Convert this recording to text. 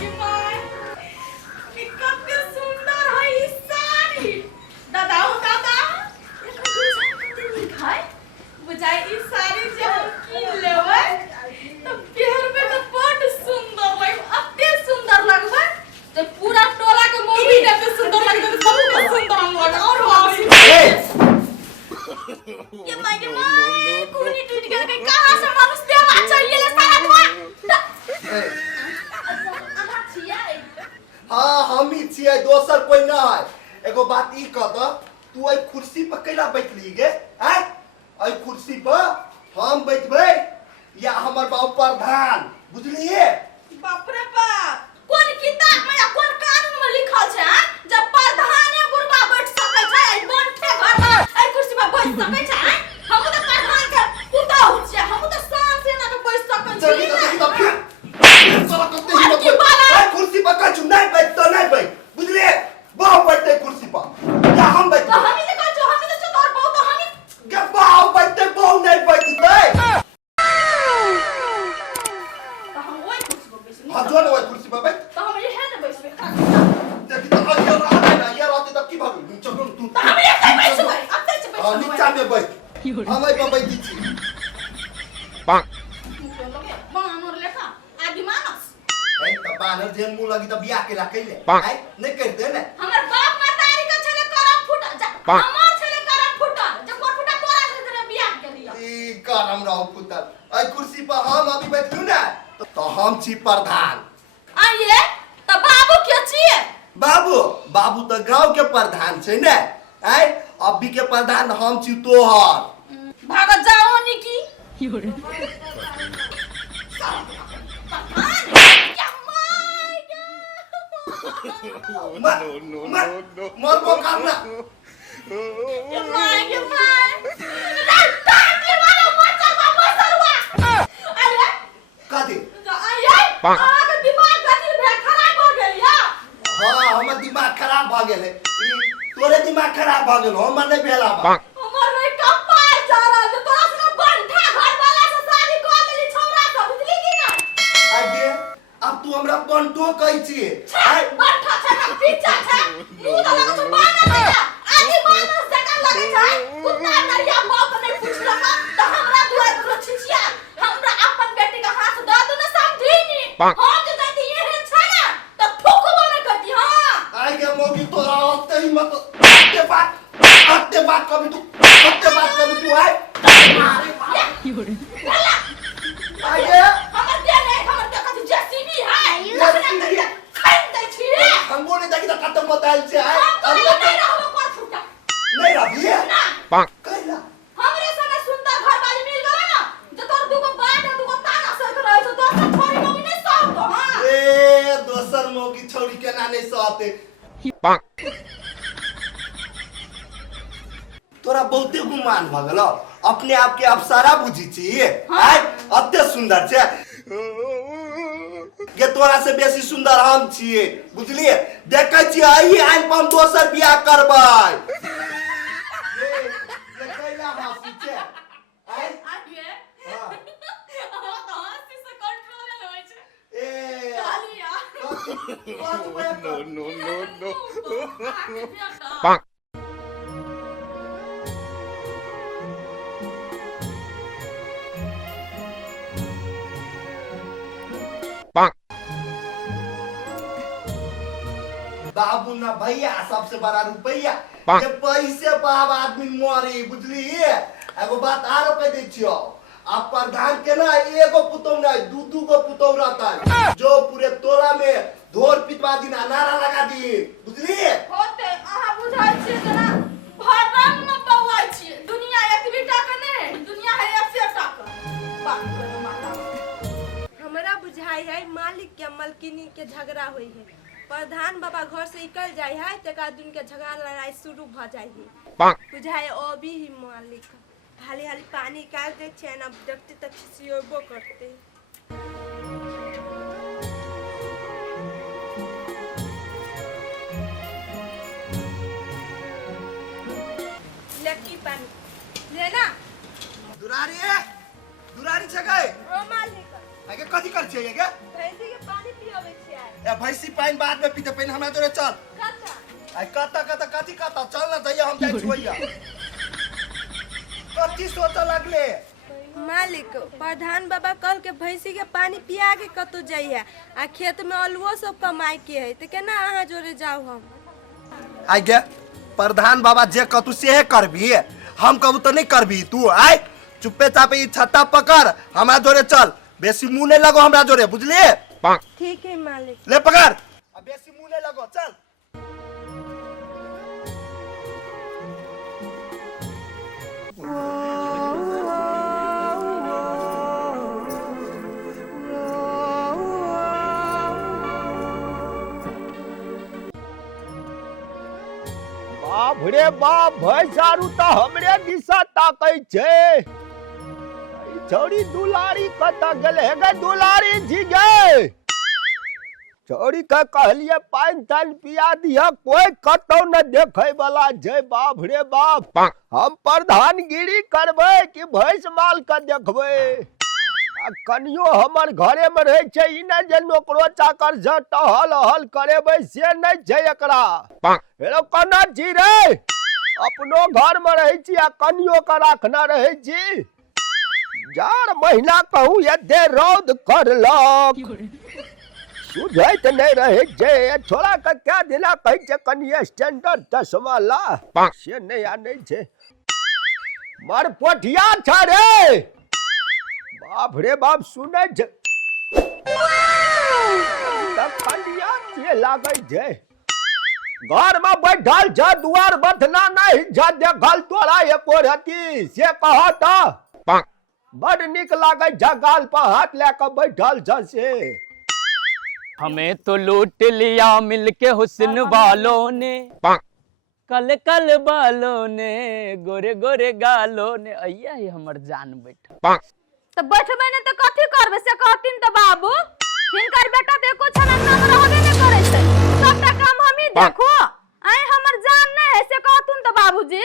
गे my ई कते सुंदर है ई साड़ी दादा हो दादा ये कते निखाय बुझाई ई साड़ी जे हम किन लेबै तो पेहर में तो बड़ सुंदर लग अते सुंदर लगबै तो पूरा टोला के मम्मी कते सुंदर लगबै तो बहुत सुंदर हम लग और ये माय गे माय कुनी टूट गया के कहां से मानुस देवा चाहिए ले सारा तो हाँ हम ही छियै दोसर कोई ना है एगो बात ई कह द तू आई कुर्सी पर कैला बैठली गे हैं आई कुर्सी पर हम बैठबै या हमर बाबू प्रधान बुझलिए बाप रे बाप कौन किताब में या कौन कानून में लिखल छै जब प्रधाने बुढ़बा बैठ सकै छै आई बनठे घर में आई कुर्सी पर बैठ सकै छै हम तो प्रधान के पुतौ छै हम तो शान से ना के बैठ सकै छी चला करते ही मत आई कुर्सी पर कछु नहीं बैठ तो नहीं बैठ बुझलिए बाबू बैठते कुर्सी पर या हम बैठ तो हम ही तो कहछो हम ही तो तोर बहु तो हम ही गे बाबू बैठते बाबू नहीं बैठते तो हम ओई कुर्सी पर बैठ हां जो ना कुर्सी पर बैठ तो हम ये है ना बैठ देखी तो आज ये रात तक की भाग चलो तू तो हम ये बैठ अब तक बैठ हां नीचा में बैठ हम आई पर बैठी छी बानर लेखा आदि मानस ए त बानर जेन मु लगी त बियाह केला कैले आई नहीं करते ने हमर बाप मातारी के छले करम फुटा हमर छले करम फुटा जब कोर फुटा तोरा से बियाह के लिया ई करम रहो पुत्र आई कुर्सी पर हम अभी बैठू ना तो हम छी प्रधान आइए त बाबू के छिए बाबू बाबू तो गांव के प्रधान छै ने आई अभी के प्रधान हम छी तोहर भागत जाओ नी की मरबो करना के माय रास्ता के वाला मचलवा अरे कथी आइए आग दिमाग गति खराब हो गेल या हां हमर दिमाग खराब भ गेल तोरे दिमाग खराब भ गेल हमर नहीं भेला हमर रे कपार जा रहल छै तोरा से बंठा घर वाला से शादी कर लेली छोरा के बुझली कि ना आगे अब तू हमरा बंटो कहै छी बंठा छै ना पीछा छै मुंह तो लगे छै बाना बेटा आदि मानस जका लगे छै कुत्ता नरिया बाप नहीं पूछला त हमरा दुआर पर छिछिया हमरा अपन बेटी के हाथ द दू ना समझी नी हम जे कहती ये छै ना त ठोकबो ना करती हां आगे मोगी तोरा होते ही मत हत्ते बात कभी तू आए आगे हमर दे नहीं हमर दे कथि जेसीबी है लगना त खन दै छी रे हम बोले देखि त खत्म बताइल छै हम नहीं रहबो कोन फुटा नहीं रहिए ना कहला हमरे सने सुंदर घर वाली मिल गला ना जे तोर दुगो बात दुगो ताना सक रहै छ दोसर छोरी मोगी नहीं सहतो हां ए दोसर मोगी छोरी केना नहीं सहते तोरा बहुते गुमान भ गेलो अपने आप के अप्सरा बुझी छी आइ अत्ते सुंदर छै के तोरा से बेसी सुंदर हम छिए बुझलिए देखै छी आई आइन पर हम दोसर बियाह करबै ये कैला हासी छै आइ आइए हां तो हंसी से कंट्रोल ले होय छै ए कालिया no बाबू ना भैया सबसे बड़ा रुपैया के पैसे पाव आदमी मरे बुझली एगो बात आरो कह दे छियो आप प्रधान के ना एगो पुतौ ना दू गो पुतौ रहता जो पूरे टोला में ढोल पिटवा दिन नारा लगा दी बुझली होते आहा बुझाय छी जना भरम न पौआय छी दुनिया एतबी टाका नहीं दुनिया है 100 टाका बात करो माता हमरा बुझाई है मालिक के मलकिनी के झगड़ा होई है प्रधान बाबा घर से निकल जाए है तका दिन के झगड़ा लड़ाई शुरू भ जाए है बुझाए अभी ही मालिक हाली हाली पानी निकाल दे छे ना देखते तक खिसियोबो करते लकी पानी लेना दुरारी छ गए ओ मालिक आगे कथि कर छियै गे भैंसी के पानी पियावे छियै ए भैंसी पानी बाद में पीते पहले हमरा जोरे चल आई कता चल ना दैया हम जाइ छुइया कथी सोच लगले मालिक प्रधान बाबा कल के भैंसी के पानी पिया के कतौ जाइए आ खेत में अलुओ सब कमाई के है तो केना अहाँ जोरे जाऊ हम आई गे प्रधान बाबा जे कतु से करबी हम कहू तो नहीं करबी तू आय चुप्पे चापे ई छत्ता पकड़ हमरा जोरे चल बेसी मुंह नहीं लगो हमरा जोरे बुझली ठीक है मालिक ले पकड़ अब बेसी मुंह नहीं लगो चल बाप रे बाप भैंसारू तो हमरे दिशा ताकै छै छोरी दुलारी कत गेले गे दुलारी जी गे छोरी के कहलिए पानी तान पिया दिया कोई कतौ न देखे वाला छै बाप रे बाप हम प्रधानगिरी करबै कि भैंस माल के देखबै आ कनियो हमर घरे में रहे छै ई नै जे नौकरो चाकर ज टहल हल करेबै से नै छै एकरा हेलो कना जी रे अपनो घर में रहे छी आ कनियो के राखना रहे छी जार महीना कहूँ एते रौद करलक सुझैत नहीं रहे छै छोड़ा के क्या दिला कहै छै कनी स्टैंडर्ड चश्मा ला से नहीं आनै छै मर पोठिया छ रे बाप रे बाप सुनै छै त कनिया के लागै छै घर में बैठल छ दुआर बथना नहीं छ देखल तोरा एको रती से कह त बड़ निक लागे छ गाल पर हाथ लेके बैठल छ से हमें तो लूट लिया मिलके हुस्न वालों ने कल कल बालों ने गोरे गोरे गालों ने अय्या ही हमर जान बैठ तो बैठबे ने तो कथी करबे से कहथिन तो बाबू हिनकर बेटा तो एको छना काम रहबे ने करे छै सबटा काम हम ही देखो आइ हमर जान नहीं है से कहथुन तो बाबूजी